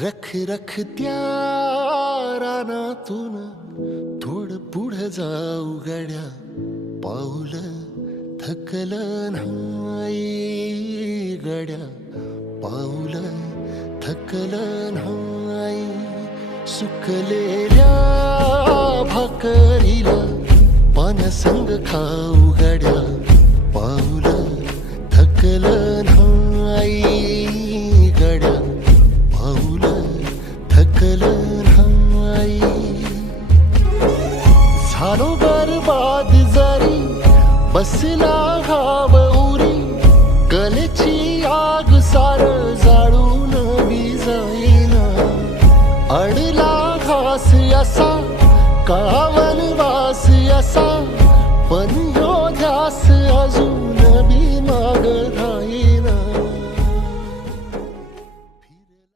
रख रख त्या रानातून थोडं पुढं जाऊ गड्या, पाऊल थकलं नाही गड्या, पाऊल थकलं नाही. सुकलेल्या भाकरीला पाण्यासंग खाऊ गड्या, पाऊल थकलं नाही गड्या, पाऊल थकलं नाही. झालो बरबाद जरी बसला घाव उरी, कलेची आग सार जाळून विजाईना. अडला घास असा काळा वनवास असा, पण ह्यो ध्यास अजून